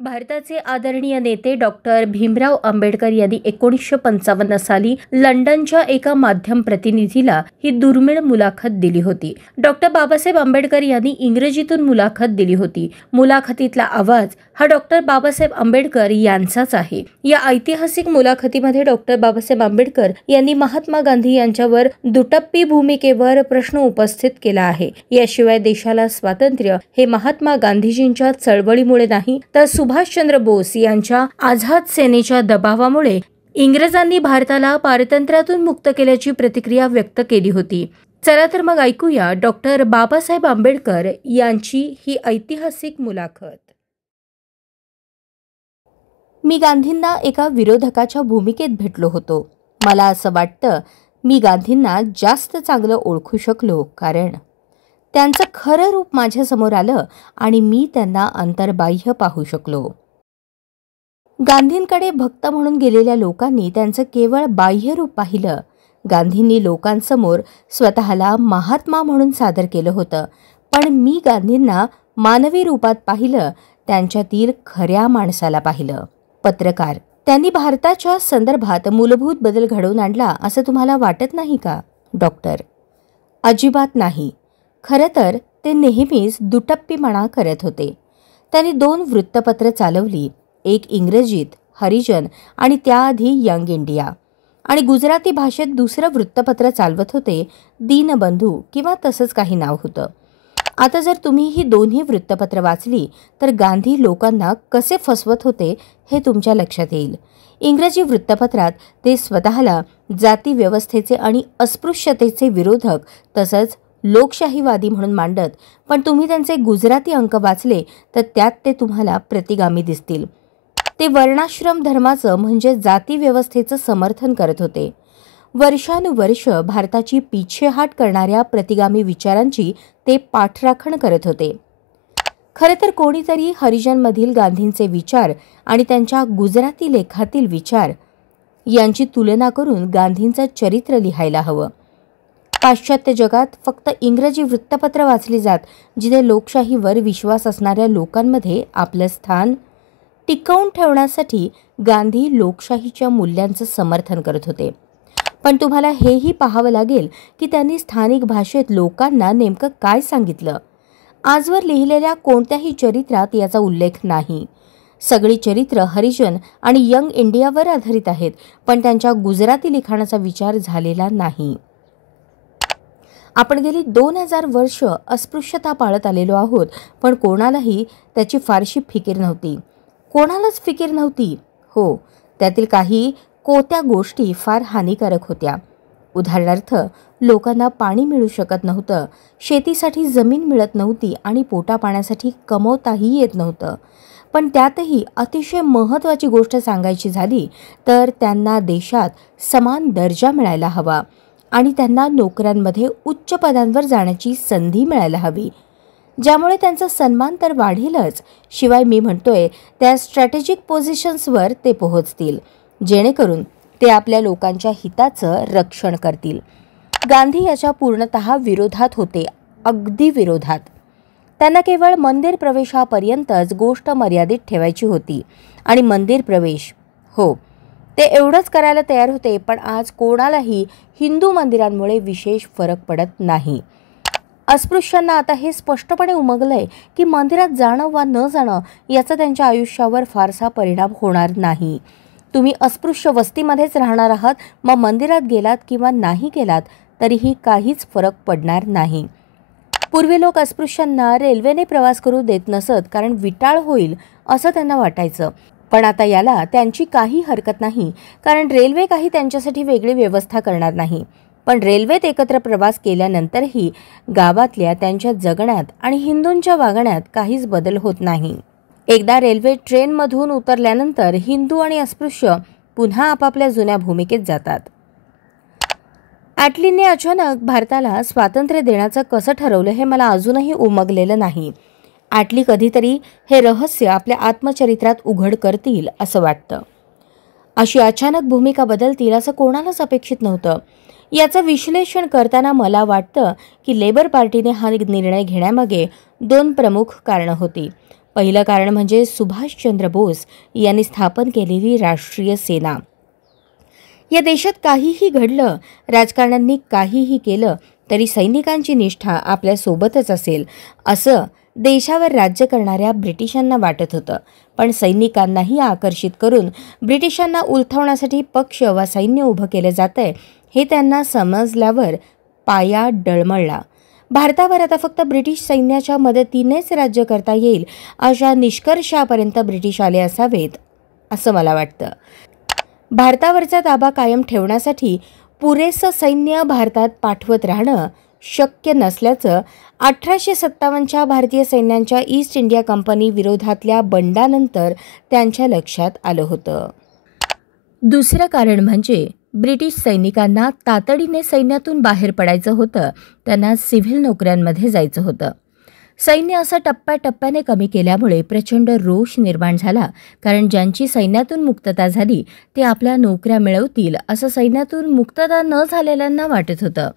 भारताचे आदरणीय नेते डॉक्टर भीमराव आंबेडकर यांनी 1955 साली लंडनच्या एका माध्यम प्रतिनिधीला ही दुर्मिळ मुलाखत दिली होती. डॉक्टर बाबासाहेब आंबेडकर यांनी इंग्रजीतून मुलाखत दिली होती. मुलाखतीतला आवाज हा डॉक्टर बाबासाहेब आंबेडकर यांचाच आहे. या ऐतिहासिक मुलाखतीमध्ये डॉक्टर बाबासाहेब आंबेडकर यांनी महात्मा गांधी यांच्यावर दुटप्पी भूमिकेवर प्रश्न उपस्थित केला आहे. याशिवाय देशाला स्वातंत्र्य हे महात्मा गांधीजींच्या चळवळीमुळे नाही तर सुभाषचंद्र बोस यांच्या आझाद सेनेच्या दबावामुळे इंग्रजांनी भारताला पारतंत्र्यातून मुक्त केल्याची प्रतिक्रिया व्यक्त केली होती. चला तर मग ऐकूया डॉक्टर बाबासाहेब आंबेडकर यांची ही ऐतिहासिक मुलाखत. मी गांधींना एका विरोधकाच्या भूमिकेत भेटलो होतो. मला असं वाटतं मी गांधींना जास्त चांगलं ओळखू शकलो कारण त्यांचं खरं रूप माझ्यासमोर आलं आणि मी त्यांना अंतर्बाह्य पाहू शकलो. गांधींकडे भक्त म्हणून गेलेल्या लोकांनी त्यांचं केवळ बाह्य रूप पाहिलं. गांधींनी लोकांसमोर स्वतःला महात्मा म्हणून सादर केलं होतं, पण मी गांधींना मानवी रूपात पाहिलं, त्यांच्यातील खऱ्या माणसाला पाहिलं. पत्रकार: त्यांनी भारताच्या संदर्भात मूलभूत बदल घडवून आणला असं तुम्हाला वाटत नाही का? डॉक्टर: अजिबात नाही. खरं तर ते नेहमीच दुटप्पीपणा करत होते. त्यांनी 2 वृत्तपत्र चालवली, एक इंग्रजीत हरिजन आणि त्याआधी यंग इंडिया, आणि गुजराती भाषेत दुसरं वृत्तपत्र चालवत होते, दीनबंधू किंवा तसंच काही नाव होतं. आता जर तुम्ही ही दोन्ही वृत्तपत्र वाचली तर गांधी लोकांना कसे फसवत होते हे तुमच्या लक्षात येईल. इंग्रजी वृत्तपत्रात ते स्वतःला जाती व्यवस्थेचे आणि अस्पृश्यतेचे विरोधक तसंच लोकशाहीवादी म्हणून मांडत, पण तुम्ही त्यांचे गुजराती अंक वाचले तर त्यात ते तुम्हाला प्रतिगामी दिसतील. ते वर्णाश्रम धर्माचं म्हणजे जाती व्यवस्थेचं समर्थन करत होते. वर्षानुवर्ष भारताची पिछेहाट करणाऱ्या प्रतिगामी विचारांची ते पाठराखण करत होते. खरं तर कोणीतरी हरिजनमधील गांधींचे विचार आणि त्यांच्या गुजराती लेखातील विचार यांची तुलना करून गांधींचं चरित्र लिहायला हवं. पाश्चात्य जगात फक्त इंग्रजी वृत्तपत्र वाचली जात, जिथे लोकशाहीवर विश्वास असणाऱ्या लोकांमध्ये आपलं स्थान टिकवून ठेवण्यासाठी गांधी लोकशाहीच्या मूल्यांचं समर्थन करत होते. पण तुम्हाला हेही पाहावं लागेल की त्यांनी स्थानिक भाषेत लोकांना नेमकं काय सांगितलं. आजवर लिहिलेल्या कोणत्याही चरित्रात याचा उल्लेख नाही. सगळी चरित्र हरिजन आणि यंग इंडियावर आधारित आहेत, पण त्यांच्या गुजराती लिखाणाचा विचार झालेला नाही. आपण गेली 2000 वर्ष अस्पृश्यता पाळत आलेलो आहोत, पण कोणालाही त्याची फारशी फिकीर नव्हती. कोणालाच फिकीर नव्हती. हो, त्यातील काही कोत्या गोष्टी फार हानिकारक होत्या. उदाहरणार्थ, लोकांना पाणी मिळू शकत नव्हतं, शेतीसाठी जमीन मिळत नव्हती आणि पोटापाण्यासाठी कमवताही येत नव्हतं. पण त्यातही अतिशय महत्त्वाची गोष्ट सांगायची झाली तर त्यांना देशात समान दर्जा मिळायला हवा आणि त्यांना नोकऱ्यांमध्ये उच्च पदांवर जाण्याची संधी मिळायला हवी, ज्यामुळे त्यांचा सन्मान तर वाढेलच, शिवाय मी म्हणतोय त्या स्ट्रॅटेजिक पोझिशन्सवर ते पोहोचतील, जेणेकरून ते आपल्या लोकांच्या हिताचं रक्षण करतील. गांधी याच्या पूर्णतः विरोधात होते, अगदी विरोधात. त्यांना केवळ मंदिर प्रवेशापर्यंतच गोष्ट मर्यादित ठेवायची होती आणि मंदिर प्रवेश, हो, ते एवढंच करायला तयार होते. पण आज कोणालाही हिंदू मंदिरांमुळे विशेष फरक पडत नाही. अस्पृश्यांना आता हे स्पष्टपणे उमगलंय की मंदिरात जाणं वा न जाणं याचा त्यांच्या आयुष्यावर फारसा परिणाम होणार नाही. तुम्ही अस्पृश्य वस्तीमध्येच राहणार आहात, मग मंदिरात गेलात किंवा नाही गेलात तरीही काहीच फरक पडणार नाही. पूर्वी लोक अस्पृश्यांना रेल्वेने प्रवास करू देत नसत, कारण विटाळ होईल असं त्यांना वाटायचं. पण आता याला त्यांची काही हरकत नाही, कारण रेल्वे काही त्यांच्यासाठी वेगळी व्यवस्था करणार नाही. पण रेल्वेत एकत्र प्रवास केल्यानंतरही गावातल्या त्यांच्या जगण्यात आणि हिंदूंच्या वागण्यात काहीच बदल होत नाही. एकदा रेल्वे ट्रेनमधून उतरल्यानंतर हिंदू आणि अस्पृश्य पुन्हा आपापल्या जुन्या भूमिकेत जातात. ॲटलीने अचानक भारताला स्वातंत्र्य देण्याचं कसं ठरवलं हे मला अजूनही उमगलेलं नाही. ॲटली कधीतरी हे रहस्य आपल्या आत्मचरित्रात उघड करतील असं वाटतं. अशी अचानक भूमिका बदलतील असं कोणालाच अपेक्षित नव्हतं. याचं विश्लेषण करताना मला वाटतं की लेबर पार्टीने हा निर्णय घेण्यामागे 2 प्रमुख कारणं होती. पहिलं कारण म्हणजे सुभाषचंद्र बोस यांनी स्थापन केलेली राष्ट्रीय सेना. या देशात काहीही घडलं, राजकारण्यांनी काहीही केलं तरी सैनिकांची निष्ठा आपल्या सोबतच असेल असं देशावर राज्य करणाऱ्या ब्रिटिशांना वाटत होतं. पण सैनिकांनाही आकर्षित करून ब्रिटिशांना उलथवण्यासाठी पक्ष वा सैन्य उभं केलं जातंय हे त्यांना समजल्यावर पाया डळमळला. भारतावर आता फक्त ब्रिटिश सैन्याच्या मदतीनेच राज्य करता येईल अशा निष्कर्षापर्यंत ब्रिटिश आले असावेत असं मला वाटतं. भारतावरचा ताबा कायम ठेवण्यासाठी पुरेसं सैन्य भारतात पाठवत राहणं शक्य नसल्याचं 1857च्या भारतीय सैन्यांच्या ईस्ट इंडिया कंपनी विरोधातल्या बंडानंतर त्यांच्या लक्षात आलं होतं. दुसरं कारण म्हणजे ब्रिटिश सैनिकांना तातडीने सैन्यातून बाहेर पडायचं होतं. त्यांना सिव्हिल नोकऱ्यांमध्ये जायचं होतं. सैन्य असं टप्प्याटप्प्याने कमी केल्यामुळे प्रचंड रोष निर्माण झाला. कारण ज्यांची सैन्यातून मुक्तता झाली ते आपल्या नोकऱ्या मिळवतील असं सैन्यातून मुक्तता न झालेल्यांना वाटत होतं.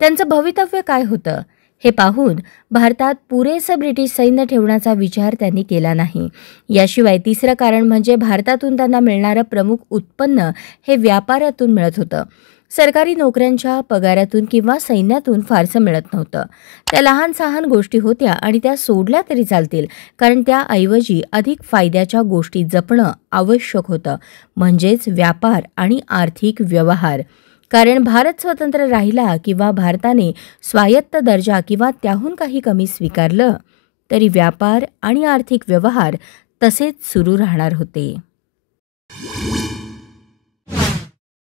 त्यांचं भवितव्य काय होतं हे पाहून भारतात पुरेसं ब्रिटिश सैन्य ठेवण्याचा विचार त्यांनी केला नाही. याशिवाय तिसरं कारण म्हणजे भारतातून त्यांना मिळणारं प्रमुख उत्पन्न हे व्यापारातून मिळत होतं. सरकारी नोकऱ्यांच्या पगारातून किंवा सैन्यातून फारसं मिळत नव्हतं. त्या लहान सहान गोष्टी होत्या आणि त्या सोडल्या तरी चालतील, कारण त्याऐवजी अधिक फायद्याच्या गोष्टी जपणं आवश्यक होतं, म्हणजेच व्यापार आणि आर्थिक व्यवहार. कारण भारत स्वतंत्र राहिला किंवा भारताने स्वायत्त दर्जा किंवा त्याहून काही कमी स्वीकारलं तरी व्यापार आणि आर्थिक व्यवहार तसेच सुरू राहणार होते.